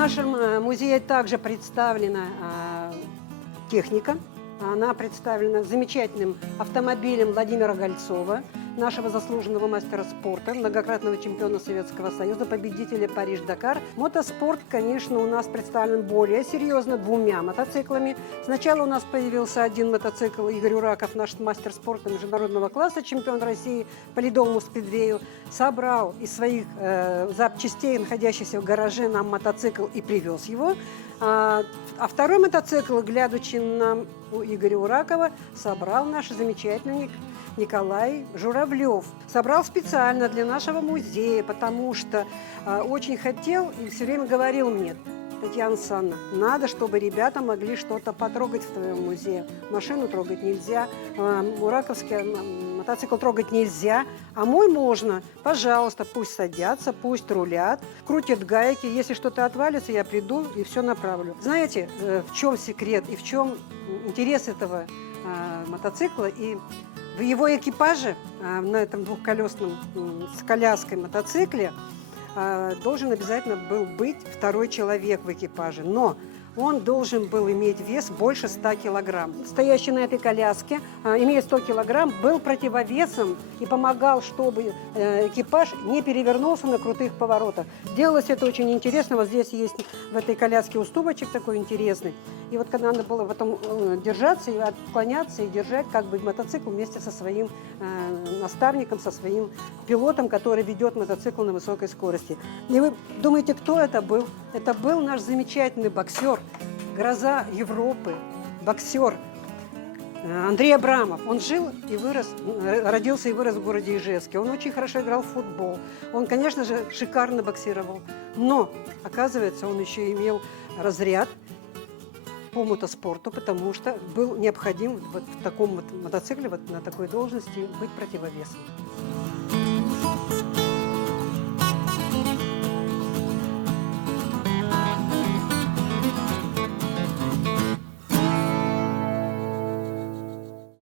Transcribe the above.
нашем музее также представлена техника. Она представлена замечательным автомобилем Владимира Гольцова, нашего заслуженного мастера спорта, многократного чемпиона Советского Союза, победителя Париж-Дакар. Мотоспорт, конечно, у нас представлен более серьезно двумя мотоциклами. Сначала у нас появился один мотоцикл Игорь Ураков, наш мастер спорта международного класса, чемпион России по ледовому спидвею, собрал из своих запчастей, находящихся в гараже, нам мотоцикл и привез его. А второй мотоцикл, глядячи на Игоря Уракова, собрал наш замечательный Николай Журавлев. Собрал специально для нашего музея, потому что очень хотел и все время говорил мне: Татьяна Александровна, надо, чтобы ребята могли что-то потрогать в твоем музее. Машину трогать нельзя, ураковский мотоцикл трогать нельзя, а мой можно. Пожалуйста, пусть садятся, пусть рулят, крутят гайки. Если что-то отвалится, я приду и все направлю. Знаете, в чем секрет и в чем интерес этого мотоцикла? И в его экипаже, на этом двухколесном с коляской мотоцикле, должен обязательно был быть второй человек в экипаже. Но он должен был иметь вес больше 100 килограмм. Стоящий на этой коляске, имея 100 килограмм, был противовесом и помогал, чтобы экипаж не перевернулся на крутых поворотах. Делалось это очень интересно. Вот здесь есть в этой коляске уступочек такой интересный. И вот когда надо было в этом держаться и отклоняться, и держать как бы мотоцикл вместе со своим наставником, со своим пилотом, который ведет мотоцикл на высокой скорости. И вы думаете, кто это был? Это был наш замечательный боксер, гроза Европы, боксер Андрей Абрамов. Он жил и вырос, родился и вырос в городе Ижевске. Он очень хорошо играл в футбол. Он, конечно же, шикарно боксировал. Но, оказывается, он еще имел разряд по мотоспорту, потому что был необходим вот в таком вот мотоцикле, вот на такой должности быть противовесом.